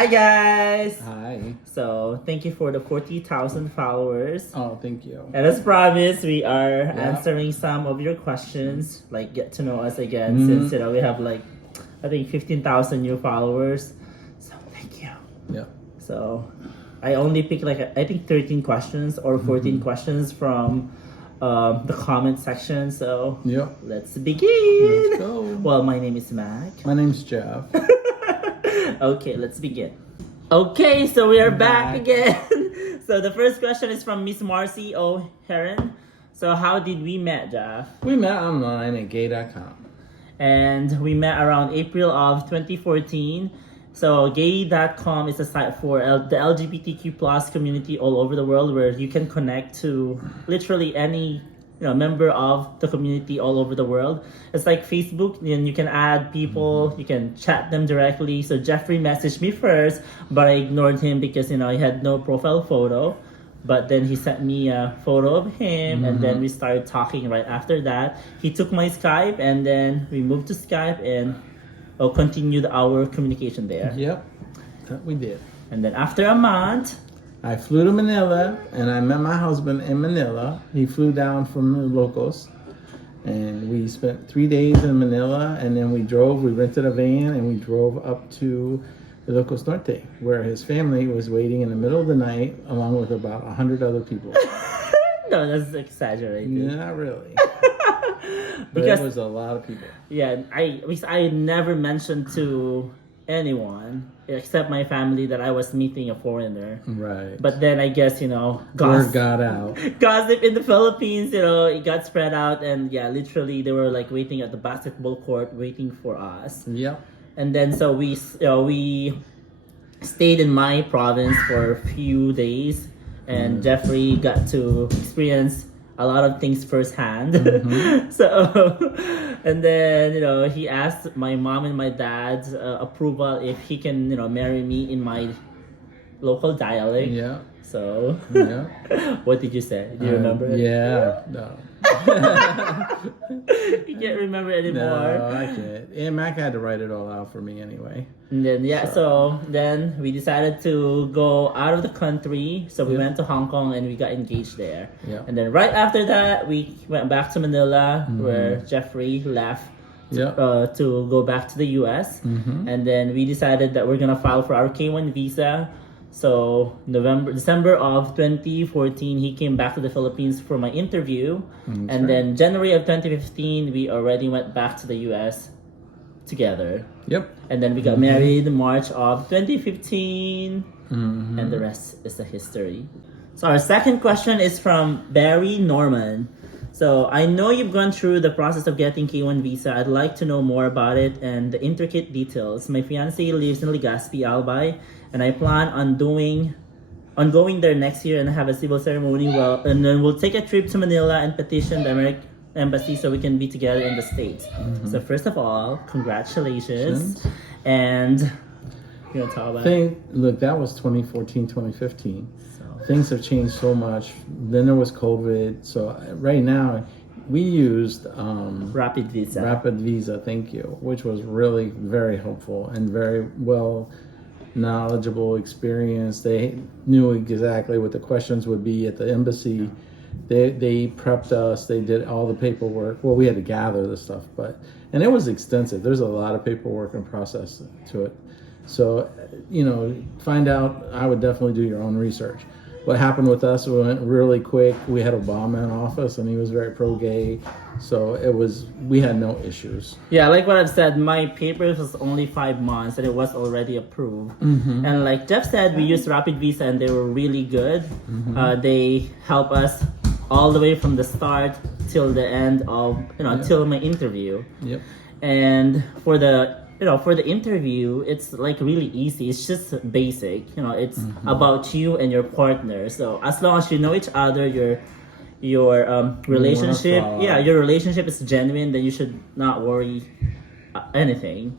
Hi guys! Hi. So, thank you for the 40,000 followers. Oh, thank you. And as promised, we are answering some of your questions, like get to know us again, since we have like, I think 15,000 new followers. So, thank you. Yeah. So, I only picked like, I think 13 questions or 14 questions from the comment section. So, let's begin. Let's go. Well, my name is Mac. My name's Jeff. Okay, let's begin. Okay, so we are back again. So the first question is from Miss Marcy O'Heron. So how did we met, Jeff? We met online at gay.com. And we met around April of 2014. So gay.com is a site for the LGBTQ plus community all over the world, where you can connect to literally any member of the community all over the world. It's like Facebook, and you can add people, you can chat them directly. So Jeffrey messaged me first, but I ignored him because he had no profile photo. But then he sent me a photo of him, and then we started talking right after that. He took my Skype, and then we moved to Skype and continued our communication there. Yep, that we did. And then after a month, I flew to Manila, and I met my husband in Manila. He flew down from Locos, and we spent 3 days in Manila, and then we rented a van, and we drove up to Ilocos Norte, where his family was waiting in the middle of the night, along with about 100 other people. No, that's exaggerated. Not really. Because it was a lot of people. Yeah, I never mentioned to anyone except my family that I was meeting a foreigner. Right. But then I guess, word got out. Gossip in the Philippines, it got spread out, and literally they were like waiting at the basketball court waiting for us. Yep. And then so we stayed in my province for a few days, and Jeffrey got to experience a lot of things firsthand. So, and then, he asked my mom and my dad's approval if he can, marry me in my local dialect. Yeah. So, what did you say? Do you remember it? Yeah. No. You can't remember anymore. No, I can't. And Mac had to write it all out for me anyway. And then so then we decided to go out of the country. So we went to Hong Kong and we got engaged there. Yep. And then right after that, we went back to Manila, where Jeffrey left to go back to the US. And then we decided that we're gonna file for our K1 visa. So December of 2014, he came back to the Philippines for my interview. And then January of 2015, we already went back to the US together. Yep. And then we got married in March of 2015. And the rest is a history. So our second question is from Barry Norman. So I know you've gone through the process of getting K1 visa. I'd like to know more about it and the intricate details. My fiance lives in Legazpi, Albay, and I plan on going there next year and have a civil ceremony. And then we'll take a trip to Manila and petition the American Embassy so we can be together in the States. So first of all, congratulations. And you want to talk about it? Look, that was 2014, 2015. Things have changed so much. Then there was COVID. So right now, we used Rapid Visa. Rapid Visa, thank you, which was really very helpful and very well knowledgeable experience. They knew exactly what the questions would be at the embassy. They prepped us. They did all the paperwork. Well, we had to gather the stuff, and it was extensive. There's a lot of paperwork and process to it. So, find out. I would definitely do your own research. What happened with us, we went really quick. We had Obama in office, and he was very pro-gay. So we had no issues. Yeah, like what I've said, my papers was only 5 months, and it was already approved. And like Jeff said, we used Rapid Visa, and they were really good. They help us all the way from the start till the end of, till my interview. Yep. And for the interview, it's like really easy. It's just basic. It's about you and your partner. So as long as you know each other, your relationship, your relationship is genuine, then you should not worry anything.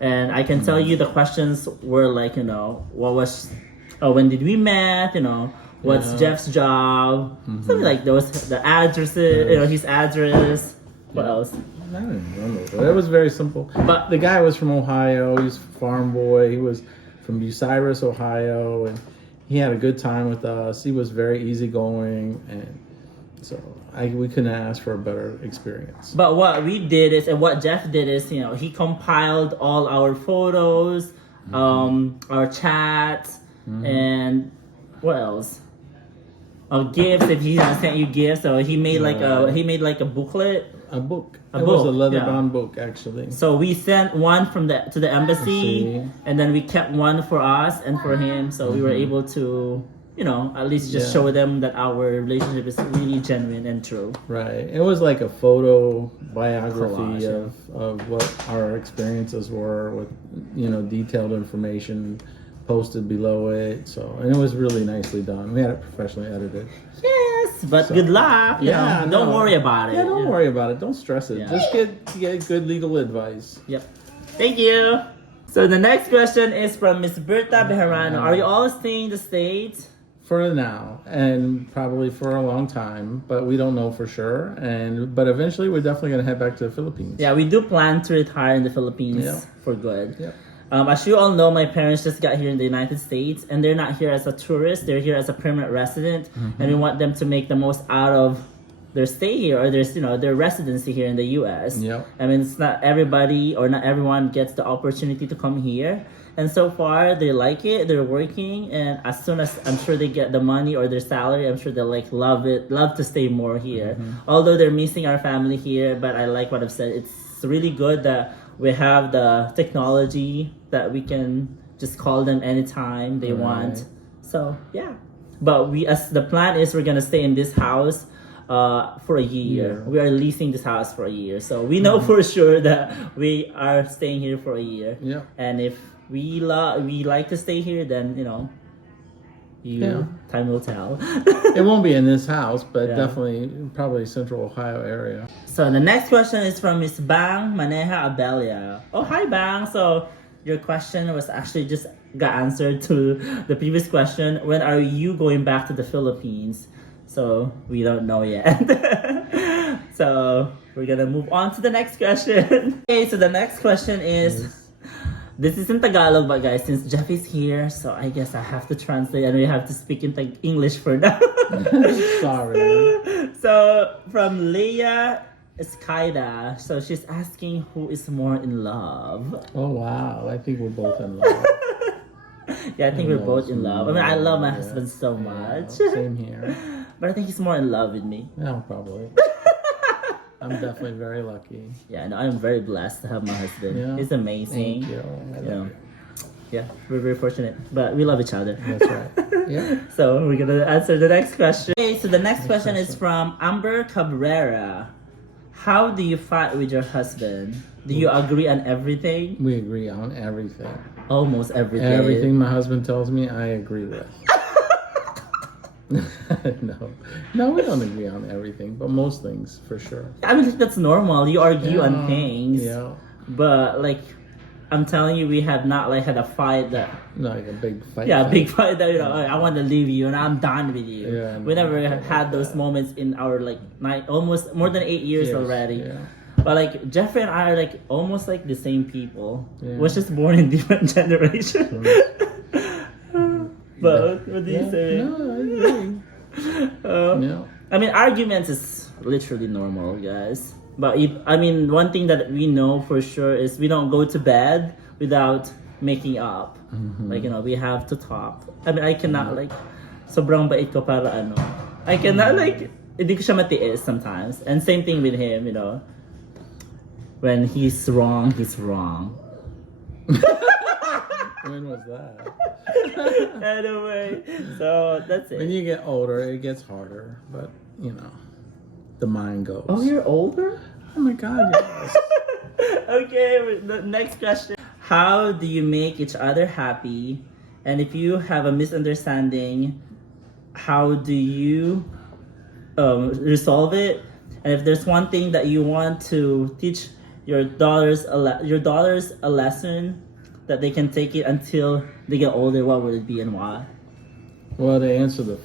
And I can tell you the questions were like, when did we met? What's Jeff's job? Something like those. The addresses, his address. What else? I don't remember, but it was very simple. But the guy was from Ohio. He was a farm boy. He was from Bucyrus, Ohio, and he had a good time with us. He was very easygoing, and so we couldn't ask for a better experience. But what we did is, and what Jeff did is, he compiled all our photos, our chats, and what else? Gifts. If he sent you gifts, so he made like a booklet. A book. It was a leather-bound book, actually. So we sent one to the embassy, and then we kept one for us and for him. So we were able to, at least just show them that our relationship is really genuine and true. Right. It was like a photo biography Collage, of what our experiences were with, detailed information posted below it. So, and it was really nicely done. We had it professionally edited. Yes, but good luck. Don't worry about it. Yeah, don't worry about it. Don't stress it. Yeah. Just get good legal advice. Yep. Thank you. So the next question is from Miss Berta Bejarano. Are you all staying in the States? For now, and probably for a long time, but we don't know for sure. But eventually, we're definitely going to head back to the Philippines. Yeah, we do plan to retire in the Philippines for good. Yep. As you all know, my parents just got here in the United States, and they're not here as a tourist. They're here as a permanent resident, and we want them to make the most out of their stay here, or their residency here in the U.S. Yep. I mean, it's not everybody or not everyone gets the opportunity to come here. And so far, they like it. They're working, and as soon as I'm sure they get the money or their salary, I'm sure they'll love to stay more here. Although they're missing our family here, but I like what I've said. It's really good that we have the technology that we can just call them anytime they want. So yeah, but the plan is we're gonna stay in this house for a year. We are leasing this house for a year, so we know for sure that we are staying here for a year. Yeah. And if we like to stay here, then time will tell. It won't be in this house, but definitely probably Central Ohio area. So the next question is from Miss Bang Maneja Abelia. Oh, hi Bang. So your question was actually just got answered to the previous question. When are you going back to the Philippines? So we don't know yet. So we're gonna move on to the next question. Okay, so the next question is, this is in Tagalog, but guys, since Jeff is here, so I guess I have to translate and we have to speak in English for now. Sorry. So from Leah Skaida, so she's asking who is more in love. Oh wow, I think we're both in love. Yeah, I think we're both in love. I mean, I love my husband so much. Same here. But I think he's more in love with me. Yeah, probably. I'm definitely very lucky. Yeah, no, I'm very blessed to have my husband. Yeah. He's amazing. Thank you. I love you. Yeah, we're very fortunate. But we love each other. That's right. Yeah. So we're gonna answer the next question. Okay, so the next question is from Amber Cabrera. How do you fight with your husband? Do you agree on everything? We agree on everything. Almost everything. Everything my husband tells me, I agree with. No, we don't agree on everything, but most things for sure. I mean, that's normal. You argue on things. Yeah. But I'm telling you, we have not had a fight that. Like a big fight. Yeah, a big fight that I want to leave you and I'm done with you. Yeah, we never had those moments in our almost more than 8 years already. Yeah. But Jeffrey and I are almost the same people. Yeah. We're just born in different generations. But what do you say? No, I agree. I mean, arguments is literally normal, guys. But one thing that we know for sure is we don't go to bed without making up. We have to talk. I mean, I cannot sobrang bait ko para ano. I cannot hindi ko siya matiis sometimes. And same thing with him, When he's wrong, he's wrong. When was that? Anyway, so that's it. When you get older, it gets harder, but the mind goes. Oh, you're older? Oh my God, yes. Okay, the next question. How do you make each other happy? And if you have a misunderstanding, how do you resolve it? And if there's one thing that you want to teach your daughters a lesson that they can take it until they get older, what would it be and why? Well, to answer the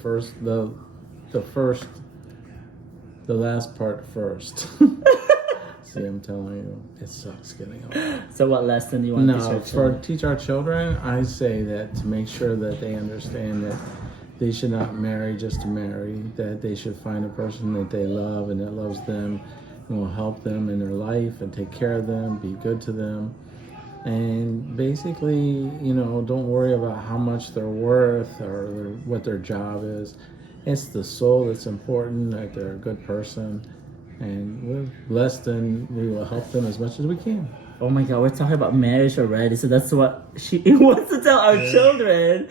last part first. Casey, I'm telling you, it sucks getting older. So what lesson do you want to teach No, your for children? teach our children, I say that to make sure that they understand that they should not marry just to marry, that they should find a person that they love and that loves them and will help them in their life and take care of them, be good to them. And basically, don't worry about how much they're worth or what their job is. It's the soul that's important, that they're a good person. And we're blessed and we will help them as much as we can. Oh my God, we're talking about marriage already, so that's what she wants to tell our children.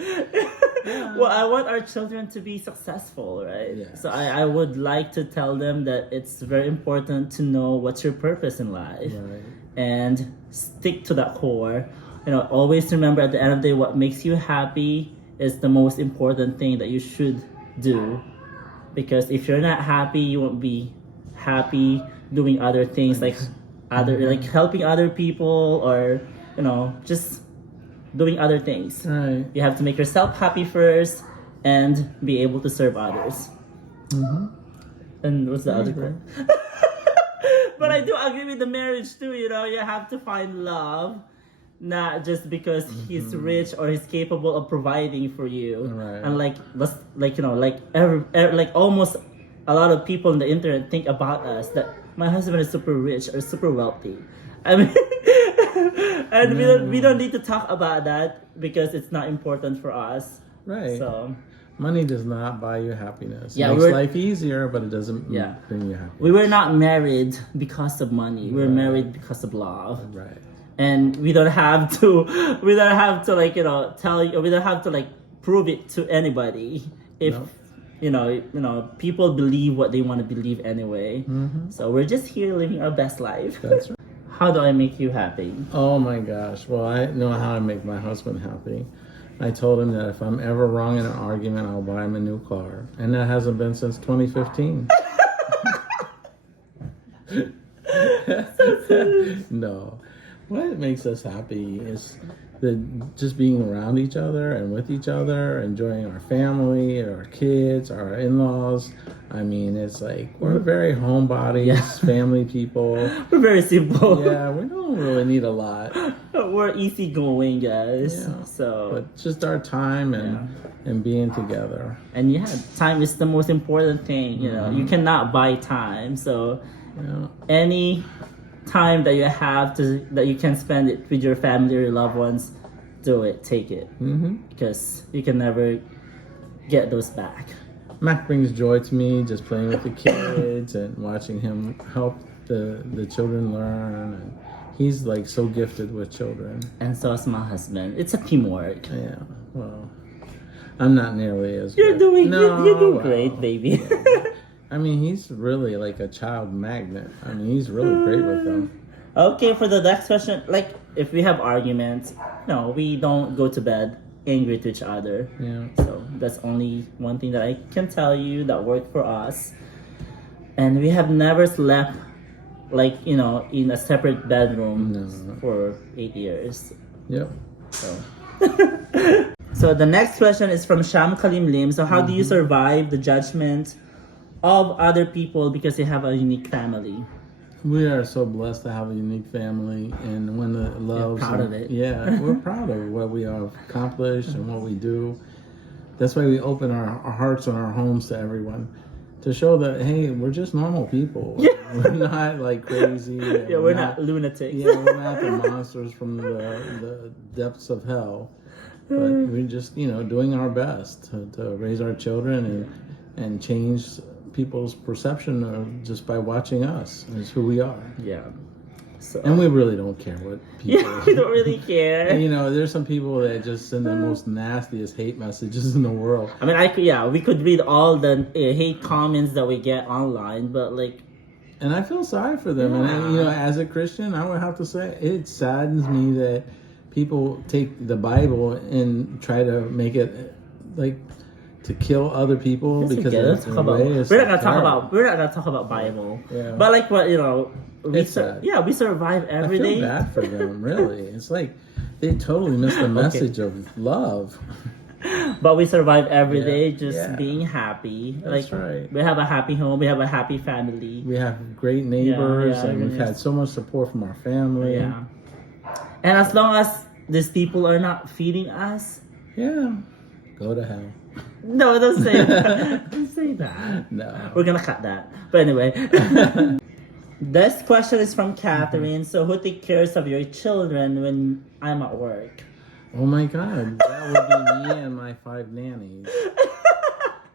Well, I want our children to be successful, right? Yes. So I would like to tell them that it's very important to know what's your purpose in life. Right. And stick to that core. Always remember at the end of the day, what makes you happy is the most important thing that you should do. Because if you're not happy, you won't be happy doing other things like helping other people or just doing other things. Right. You have to make yourself happy first and be able to serve others. Mm-hmm. And what's the other part? But I do agree with the marriage too. You have to find love, not just because he's rich or he's capable of providing for you. Right. And almost a lot of people on the internet think about us that my husband is super rich or super wealthy. I mean, and we don't need to talk about that because it's not important for us. Right. So money does not buy you happiness. Yeah, It makes life easier, but it doesn't bring you happiness. we were not married because of money. We were married because of love. Right. And we don't have to tell you, we don't have to prove it to anybody if people believe what they want to believe anyway. Mm-hmm. So we're just here living our best life. That's right. How do I make you happy? Oh my gosh. Well, I know how I make my husband happy. I told him that if I'm ever wrong in an argument, I'll buy him a new car. And that hasn't been since 2015. No. What makes us happy is just being around each other and with each other, enjoying our family, our kids, our in-laws. I mean, it's like we're very homebodies, family people. We're very simple. Yeah, we don't really need a lot. We're easygoing guys. Yeah. So But just our time and being together. and time is the most important thing. You cannot buy time. So Yeah. any time that you have that you can spend it with your family or your loved ones, do it, take it, because you can never get those back. Mac brings joy to me, just playing with the kids and watching him help the children learn. And he's so gifted with children. And so is my husband. It's a teamwork. Yeah, well, I'm not nearly as You're good. doing No, you do well, great, baby. I mean, he's really like a child magnet. I mean, he's really great with them. Okay, for the next question, if we have arguments, no, we don't go to bed angry to each other. Yeah. So that's only one thing that I can tell you that worked for us. And we have never slept in a separate bedroom for 8 years. Yep. So so the next question is from Sham Kalim Lim. So how do you survive the judgment of other people because you have a unique family? We are so blessed to have a unique family, and when the love, proud of it. Yeah, we're proud of what we have accomplished and what we do. That's why we open our hearts and our homes to everyone, to show that hey, we're just normal people. Yeah. We're not crazy. Yeah, we're not lunatics. Yeah, we're not the monsters from the depths of hell. But we're just doing our best to raise our children and change people's perception of just by watching us as who we are. Yeah. So And we really don't care what people. yeah, we don't really care. And, there's some people that just send the most nastiest hate messages in the world. I mean, we could read all the hate comments that we get online, but And I feel sorry for them. And as a Christian, I would have to say it saddens me that people take the Bible and try to make it to kill other people because we're not gonna talk about Bible. Yeah. But we survive I every feel day. bad for them, really. It's they totally miss the message of love. But we survive every Yeah, day just yeah. being happy. That's like right. we have a happy home, we have a happy family. We have great neighbors, yeah, and we've yes. had so much support from our family. Yeah. And as long as these people are not feeding us, Yeah. Go to hell. no, don't say that. Don't say that. No. We're gonna cut that. But anyway. This question is from Catherine. So who takes care of your children when I'm at work? Oh my God, that would be me and my 5 nannies.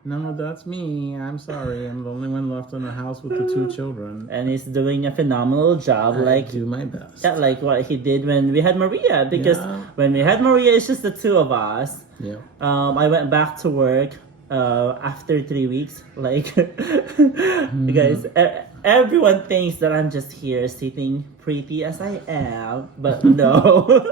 No, that's me. I'm sorry. I'm the only one left in the house with the 2 children. And he's doing a phenomenal job. I do my best. Yeah, like what he did when we had Maria. Because Yeah. when we had Maria, it's just the 2 of us. Yeah. I went back to work after 3 weeks. Like, you guys, everyone thinks that I'm just here sitting pretty as I am, but no.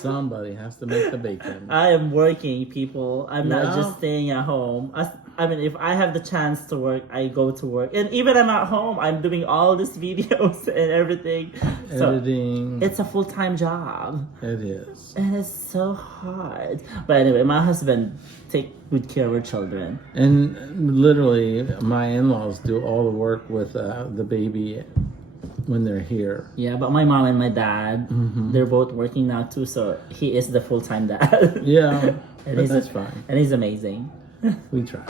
Somebody has to make the bacon. I am working, people. I'm not Yeah. just staying at home. I mean, if I have the chance to work, I go to work. And even I'm at home, I'm doing all these videos and everything. So Editing. it's a full-time job. It is. And it's so hard. But anyway, my husband take good care of our children. And literally, my in-laws do all the work with the baby when they're here. Yeah, but my mom and my dad, they're both working now too, so he is the full-time dad. Yeah, And but that's fine. And he's amazing. We try.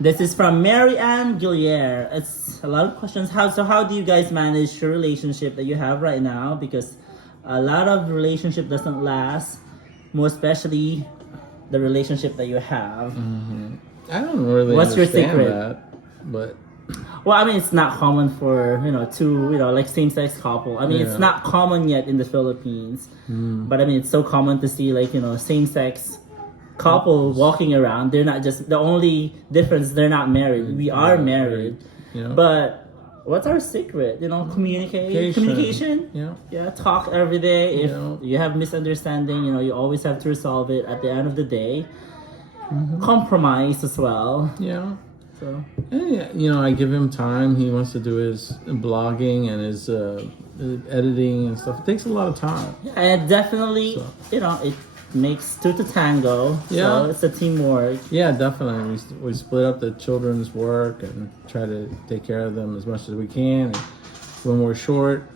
This is from Mary Ann Gillier. It's a lot of questions. How do you guys manage your relationship that you have right now? Because a lot of relationship doesn't last, more especially the relationship that you have. I don't really What's your understand secret? that, but Well, I mean, it's not common for, two, like same-sex couple. I mean, it's Yeah. not common yet in the Philippines. But I mean, it's so common to see, like, same-sex couple walking around. They're not just, the only difference, they're not married. We are married. you know, But what's our secret? Communication. Yeah. Yeah, talk every day. If Yeah. you have misunderstanding, you always have to resolve it at the end of the day. Compromise as well. Yeah. So And, I give him time. He wants to do his blogging and his editing and stuff. It takes a lot of time. and definitely, it makes 2 to tango. Yeah. So it's a teamwork. Yeah, definitely. We split up the children's work and try to take care of them as much as we can. And when we're short,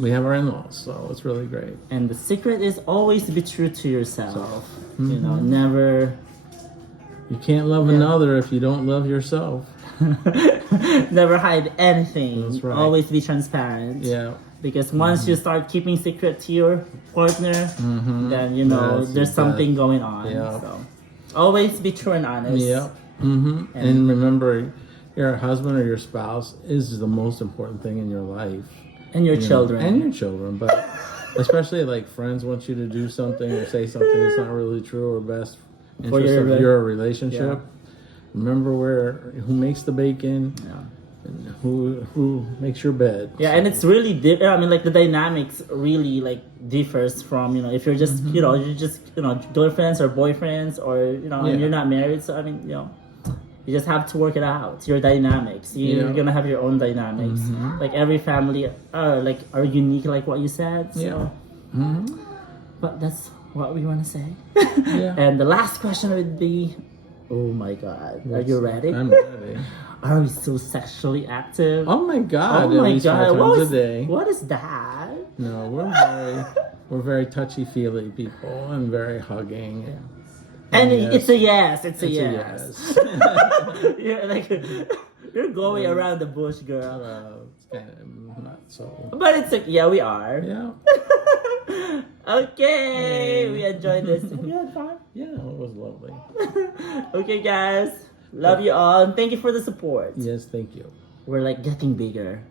we have our in-laws, so it's really great. And the secret is always to be true to yourself. Never. You can't love another if you don't love yourself. Never hide anything. That's right. Always be transparent. Yeah. Because once you start keeping secret to your partner, then That's there's something bad. going on. Yeah. So always be true and honest. Yeah. And remember, your husband or your spouse is the most important thing in your life. And your You know, children. and your children, but especially like friends want you to do something or say something that's not really true or best For interest your of your relationship. Remember who makes the bacon, and who makes your bed. Yeah, and it's really I mean, like the dynamics really like differs from if you're just you're just girlfriends or boyfriends or and you're not married. So I mean you just have to work it out. Your dynamics. You're gonna have your own dynamics. Like every family are unique, like what you said. So. Yeah. But that's what we want to say. Yeah. And the last question would be, oh my God, are you ready? I'm ready. Are we so sexually active? Oh my God! Oh my at least 5 God! times a day. What is that? No, we're very touchy feely people and very hugging. Yeah. And yes. it's a yes. It's a It's a yes. yes. You're like you're going around the bush, girl. It's kind of not so. But it's like we are. Yeah. Okay, we enjoyed this. We had fun. Yeah, it was lovely. Okay, guys, love you all, and thank you for the support. Yes, thank you. We're like getting bigger.